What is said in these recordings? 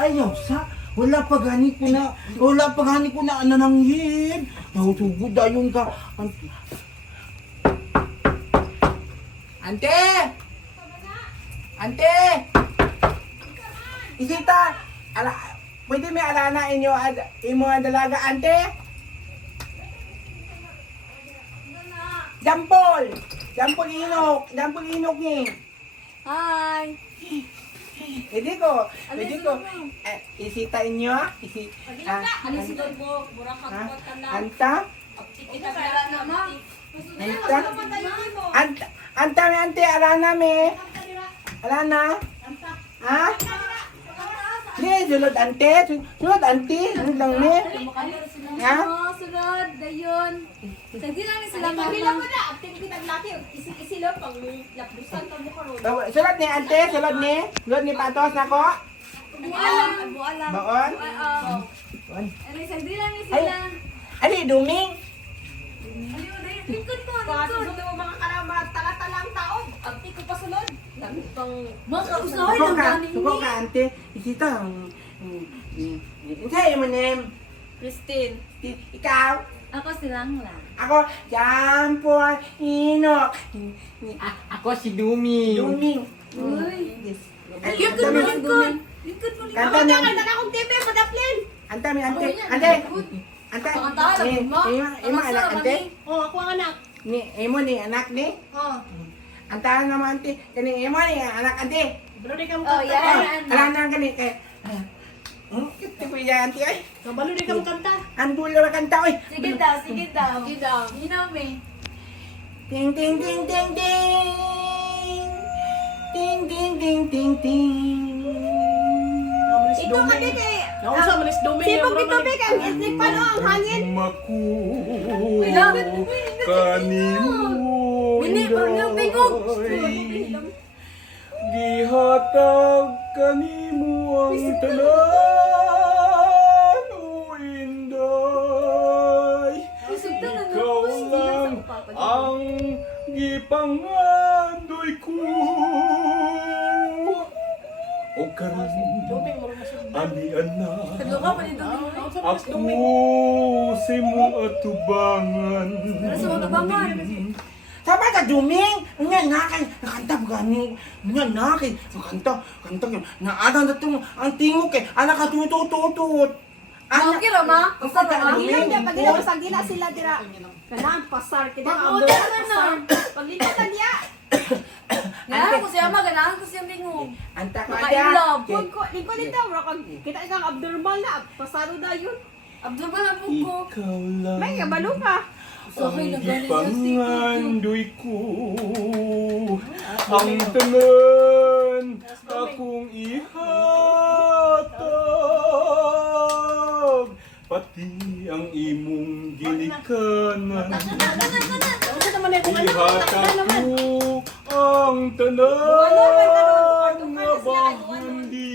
Ayaw sa. Wala pa gani ko na. Wala pa gani ko na anananghin. Nautugod ayon ka. An- Ante! Ante! Isita! Ala, pwede may alana inyo ad, imo dalaga, ante? Jampol! Jampol inok! Jampol inok ni! Hi! Hindi ko, hindi ko. Eh, isita inyo, ah. isi, ah, Ano si? Mura ka ah, ka na. anta, Kita kaya na ma. anta, anta, anta mi ante, alana mi. Alana, ha? Ni, sulod ante, su- sulod ante, sulod lang mi. Ha? Oh, sunod. Dayon. Sige lang sila mama. Pagila mo na, abting kitag natin, isi-isi lang pang lapdusan ka mo karon. Sulod ni ante, sulod ni, sulod ni patos nako. Bualam. Bualam. Baon? Baon. Ano, sige lang Ay. sila. Ali, duming. Ayun, ayun. Lingkod ko, Pagkasunod lingkod. mo mga kalama, tala-talang taon. Abting ko pa sunod. Dami pang... Mga kausahay Suko ng ganing suko ni. ka ante. Isita, mo name? Christine. Ikaw? Ako silang lang. Ako, Jampol, Inok. Ako si Dumi. Dumi. Uy. Yes. Lingkod mo, lingkod. Lingkod mo. Kanta Ako na nga akong TV, padaplin. Anta mi ante. Yan. Ante. Ante. Pangantahan, Eh, mo. Ima, anak ante. Oh, ako ang anak. Ni, imo ni anak ni. Oh, Antahan naman ante. Kani imo ni anak ante. bro di ka mo Oh, yan. Oh, Ala na kani kay. Hmm, kiti ko ya ante ay. Kabalo di ka mo kanta. Andul na kanta oy. Sige daw, sige daw. Sige daw. Hinaw me. Ting ting ting ting ting. Ting ting ting ting ting. Ito ka di kay... Nausa man is dumi Sipag ito, Bek, ang isip pa no, ang hangin. Wala. kanimo Bini, parang bingog. Gihatag kanimo ang tanan gipangandoy ko O karon ani anak. Ako si mo atubangan. Ano tabangan? Sama ka duming, nga nakay, nakanta mo gani, nga nakay, kanta, kanta yun, naadang na itong, ang tingog kay, anak ka tutututut. Okay ra ma? Ang Basta ra? Ilang niya, pag ila pasag dila sila dira. Kanang pasar, kita ang Ano pasar. Paglipatan niya. Ganahan ko siya ma, ganahan ko siya bingog. Anta ka love. Huwag ko, di ko dito, bro, kag kita isang abnormal na, pasaro na yun. Abdul ba na ko? Ikaw lang. May kabalo ka. Na ang gipangandoy ko. Ang tanan naman. ko ang tanan nga bahandi.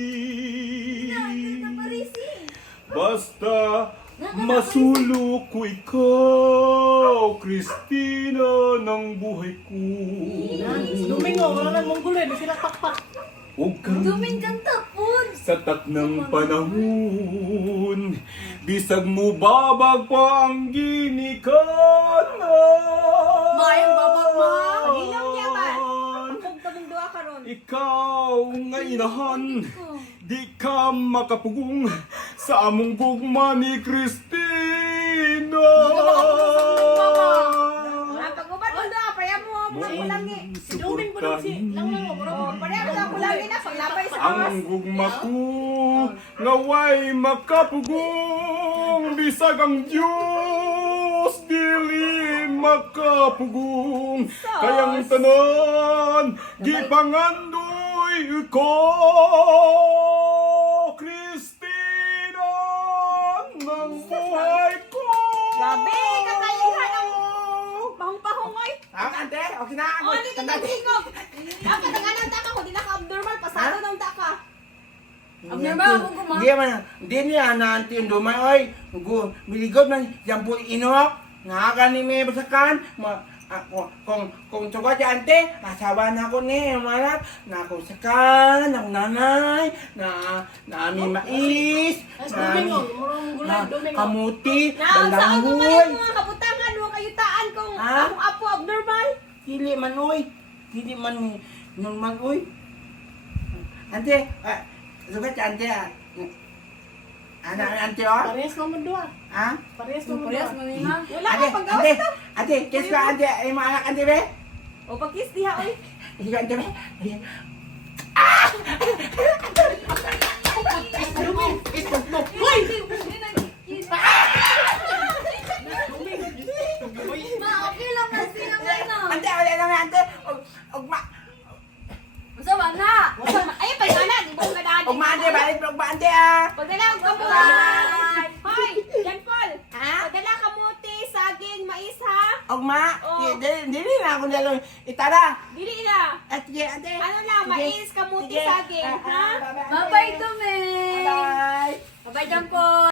Basta masulo ko ikaw, Kristina ng buhay ko. Domingo, wala nang monggulo, di sila pakpak. Huwag kang Duming kang tapon. Sa tak ng panahon, bisag mo babag pa ang ginikanan. Mayang babag, ma. Ilaw niya ba? Kung tabong dua ka ron. Ikaw nga inahan, di ka makapugong sa among gugma ni Christina. Mo sa kulangi. Duming po lang si, lang lang mo, bro. Pareha sa kulangi na, paglabay sa kawas. Ang gugma ko nga way makapugong bisag ang Diyos dili makapugong. Kayang tanan gipangandoy ko Kristina ng buhay ko. Grabe, kakayahan ang pahong-pahong ay. Ah, na ako. Oh, hindi kita tingog. Ang katanganan taka ko, di na ka-abnormal, pasado ng taka. Abnormal ako kuma. Hindi man, hindi niya nanti yung dumay, oy, gu, miligod man, po inok, nakaka ni may basakan, ma, ah, kung, kung, sugod si ante, asawa na ako ni, umarap, na ako saka, ng nanay, na, na ami mais, Ay, na na kamuti, Naon sa ako man balanghoy. mga kabutangan mo kayutaan kung Ha? Dili man, oy. Dili man, normal, oy. Ante, ah, si ante, ah. Ano, ante, oh? Parehas naman doon. Ha? Parehas naman Parehas doon. manimang. Wala ka paggawas ate, to. ate, kiss ko, ante, ay mga anak, ante, be. O pagkis diha oy. Ko, ante, be. Ma, Bye! Hoy, Jan Paul! Ha? Kamuti, saging, mais ha? Og ma, Oh. dili na ako dalawin. Itara. Dili na! Ah, At ye ate. Ano lang, mais, kamuti, Sige. saging, ah, ah, ha? bye-bye, ate. Mabay kami! Bye. Mabay, Jan